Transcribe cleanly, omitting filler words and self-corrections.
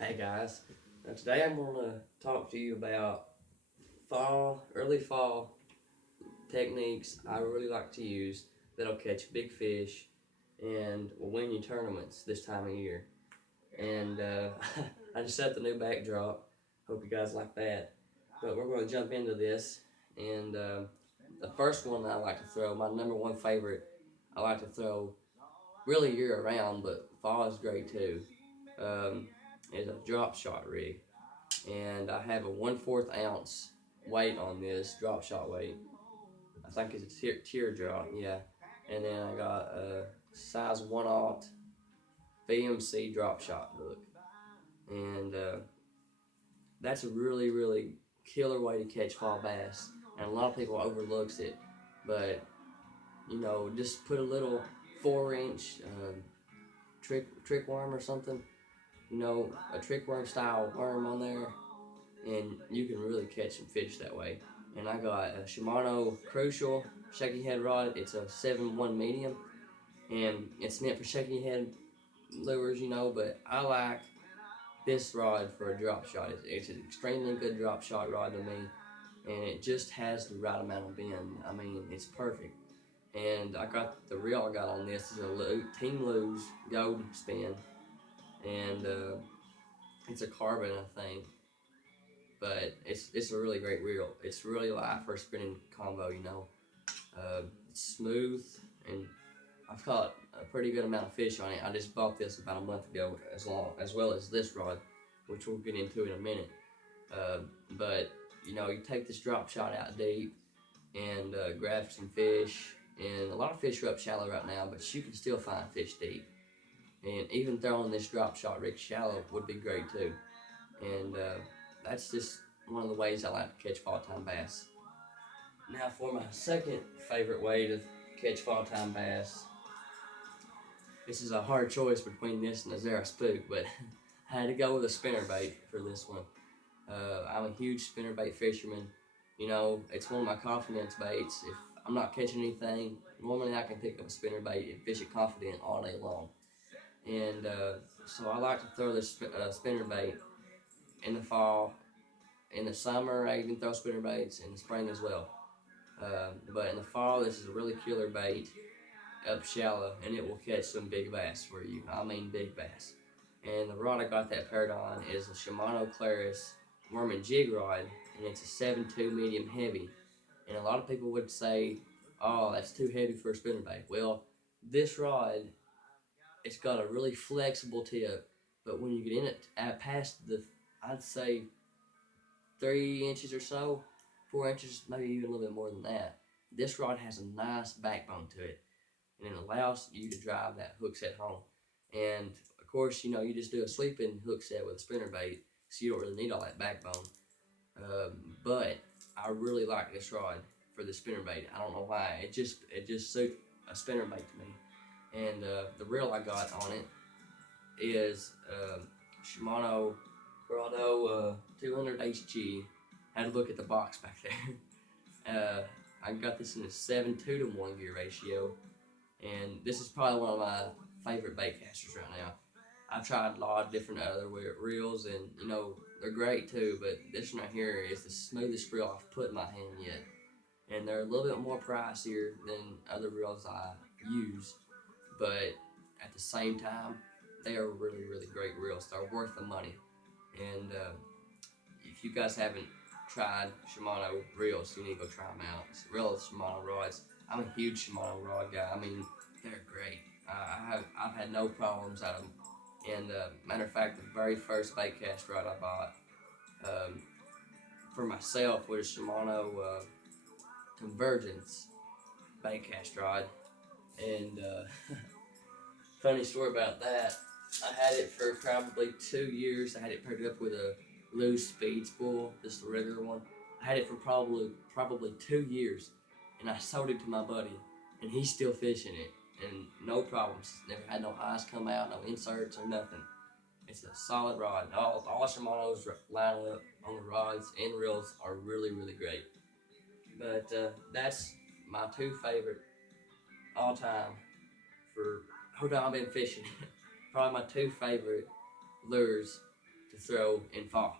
Hey guys, today I'm going to talk to you about early fall techniques I really like to use that'll catch big fish and will win you tournaments this time of year. And I just set the new backdrop. Hope you guys like that. But we're going to jump into this. And the first one I like to throw, my number one favorite, I like to throw really year round, but fall is great too. Um, is a drop shot rig, and I have a 1/4 ounce weight on this drop shot weight. I think it's a teardrop, yeah. And then I got a size 1/0 VMC drop shot hook, and that's a really killer way to catch fall bass. And a lot of people overlooks it, but just put a little 4-inch trick worm or something, a trick worm style worm on there, and you can really catch some fish that way. And I got a Shimano Crucial shaky head rod. It's a 7-1 medium, and it's meant for shaky head lures, but I like this rod for a drop shot. It's an extremely good drop shot rod to me, and it just has the right amount of bend. I mean, it's perfect. And the reel I got on this is a Team Lose Gold Spin, and it's a carbon, I think. But it's a really great reel. It's really light for a spinning combo, It's smooth, and I've caught a pretty good amount of fish on it. I just bought this about a month ago, as well as this rod, which we'll get into in a minute. But you take this drop shot out deep and grab some fish, and a lot of fish are up shallow right now, but you can still find fish deep. And even throwing this drop shot rig shallow would be great too. And that's just one of the ways I like to catch fall time bass. Now for my second favorite way to catch fall time bass, this is a hard choice between this and a Zara Spook, but I had to go with a spinnerbait for this one. I'm a huge spinnerbait fisherman. It's one of my confidence baits. If I'm not catching anything, normally I can pick up a spinnerbait and fish it confident all day long. And so I like to throw this spinnerbait in the fall. In the summer, I even throw spinnerbaits. In the spring as well. But in the fall, this is a really killer bait up shallow, and it will catch some big bass for you. I mean big bass. And the rod I got that paired on is a Shimano Claris worm and jig rod, and it's a 7.2 medium heavy. And a lot of people would say, oh, that's too heavy for a spinnerbait. Well, this rod, it's got a really flexible tip, but when you get in it past I'd say 3 inches or so, 4 inches, maybe even a little bit more than that, this rod has a nice backbone to it, and it allows you to drive that hook set home. And of course, you just do a sweeping hook set with a spinnerbait, so you don't really need all that backbone. But I really like this rod for the spinnerbait. I don't know why. It just suits a spinnerbait to me. And the reel I got on it is Shimano Grado 200 HG. Had to look at the box back there. I got this in a 7:2-to-1 gear ratio, and this is probably one of my favorite bait casters right now. I've tried a lot of different other reels, and they're great too, but this one right here is the smoothest reel I've put in my hand yet. And they're a little bit more pricier than other reels I use, but at the same time, they are really great reels. They're worth the money. And if you guys haven't tried Shimano reels, you need to go try them out. It's real Shimano rods. I'm a huge Shimano rod guy. I mean, they're great. I've had no problems out of them. And matter of fact, the very first bait cast rod I bought for myself was Shimano Convergence bait cast rod. And funny story about that, I had it for probably 2 years. I had it paired up with a loose speed spool, just the regular one. I had it for probably 2 years, and I sold it to my buddy, and he's still fishing it, and no problems. Never had no eyes come out, no inserts or nothing. It's a solid rod. All Shimano's line on the rods and reels are really great. But that's my two favorite all time for whole time I've been fishing. Probably my two favorite lures to throw in fall.